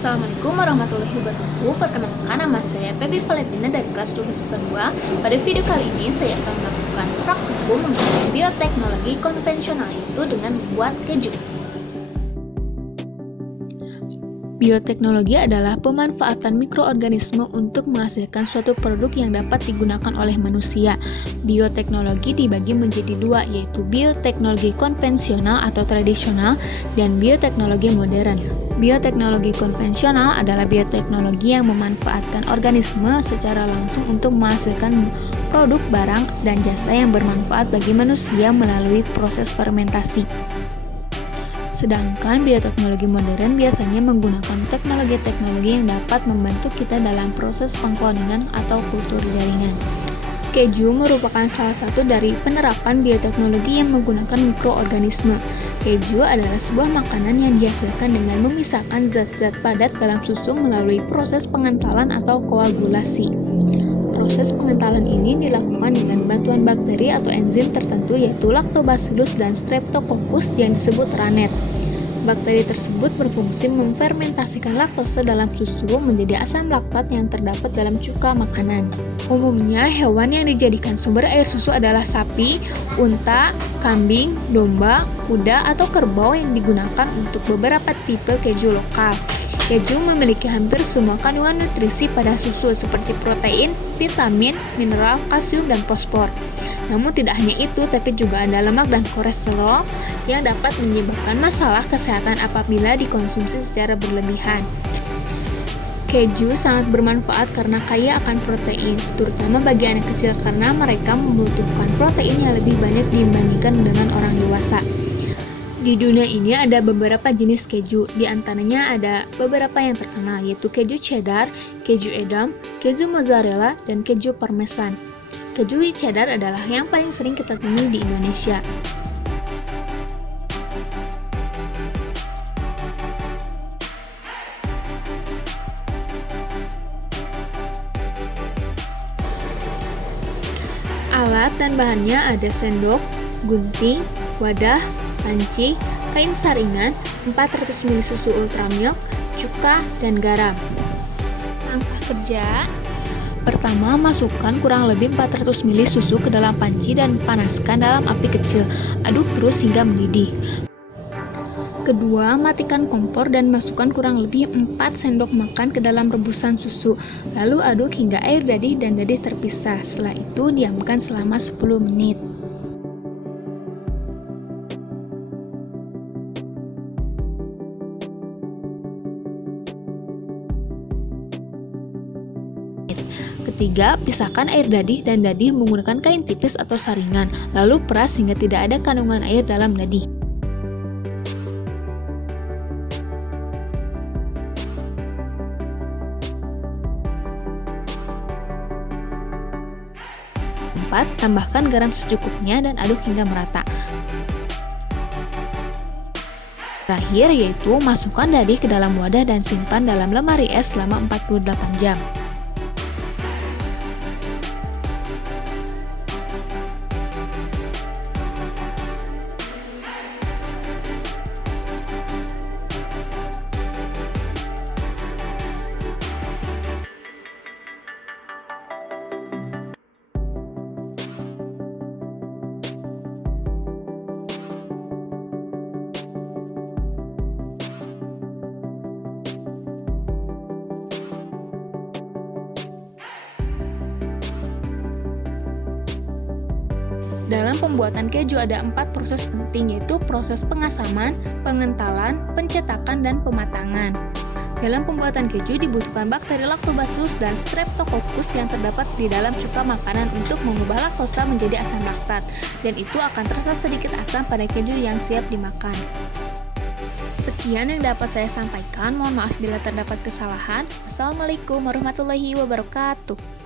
Assalamualaikum warahmatullahi wabarakatuh. Perkenalkan, nama saya Feby Valentina dari kelas 12 IPA 2. Pada video kali ini saya akan melakukan praktikum mengenai bioteknologi konvensional, itu dengan membuat keju. Bioteknologi adalah pemanfaatan mikroorganisme untuk menghasilkan suatu produk yang dapat digunakan oleh manusia. Bioteknologi dibagi menjadi dua, yaitu bioteknologi konvensional atau tradisional dan bioteknologi modern. Bioteknologi konvensional adalah bioteknologi yang memanfaatkan organisme secara langsung untuk menghasilkan produk, barang, dan jasa yang bermanfaat bagi manusia melalui proses fermentasi. Sedangkan bioteknologi modern biasanya menggunakan teknologi-teknologi yang dapat membantu kita dalam proses pengkloningan atau kultur jaringan. Keju merupakan salah satu dari penerapan bioteknologi yang menggunakan mikroorganisme. Keju adalah sebuah makanan yang dihasilkan dengan memisahkan zat-zat padat dalam susu melalui proses pengentalan atau koagulasi. Proses pengentalan ini dilakukan dengan bantuan bakteri atau enzim tertentu, yaitu Lactobacillus dan Streptococcus yang disebut Ranet. Bakteri tersebut berfungsi memfermentasikan laktosa dalam susu menjadi asam laktat yang terdapat dalam cuka makanan. Umumnya, hewan yang dijadikan sumber air susu adalah sapi, unta, kambing, domba, kuda, atau kerbau yang digunakan untuk beberapa tipe keju lokal. Keju memiliki hampir semua kandungan nutrisi pada susu seperti protein, vitamin, mineral, kalsium, dan fosfor. Namun tidak hanya itu, tapi juga ada lemak dan kolesterol yang dapat menyebabkan masalah kesehatan apabila dikonsumsi secara berlebihan. Keju sangat bermanfaat karena kaya akan protein, terutama bagi anak kecil karena mereka membutuhkan protein yang lebih banyak dibandingkan dengan orang dewasa. Di dunia ini ada beberapa jenis keju, di antaranya ada beberapa yang terkenal, yaitu keju cheddar, keju edam, keju mozzarella, dan keju parmesan. Keju cheddar adalah yang paling sering kita temui di Indonesia. Alat dan bahannya ada sendok, gunting, wadah, panci, kain saringan, 400 ml susu ultramilk, cuka, dan garam. Langkah kerja: pertama, masukkan kurang lebih 400 ml susu ke dalam panci dan panaskan dalam api kecil. Aduk terus hingga mendidih. Kedua, matikan kompor dan masukkan kurang lebih 4 sendok makan ke dalam rebusan susu. Lalu aduk hingga air dadih dan dadih terpisah. Setelah itu, diamkan selama 10 menit. Ketiga, pisahkan air dadih dan dadih menggunakan kain tipis atau saringan, lalu peras hingga tidak ada kandungan air dalam dadih. Keempat, tambahkan garam secukupnya dan aduk hingga merata. Terakhir yaitu masukkan dadih ke dalam wadah dan simpan dalam lemari es selama 48 jam. Dalam pembuatan keju ada 4 proses penting, yaitu proses pengasaman, pengentalan, pencetakan, dan pematangan. Dalam pembuatan keju dibutuhkan bakteri Lactobacillus dan Streptococcus yang terdapat di dalam cuka makanan untuk mengubah laktosa menjadi asam laktat, dan itu akan terasa sedikit asam pada keju yang siap dimakan. Sekian yang dapat saya sampaikan, mohon maaf bila terdapat kesalahan. Wassalamualaikum warahmatullahi wabarakatuh.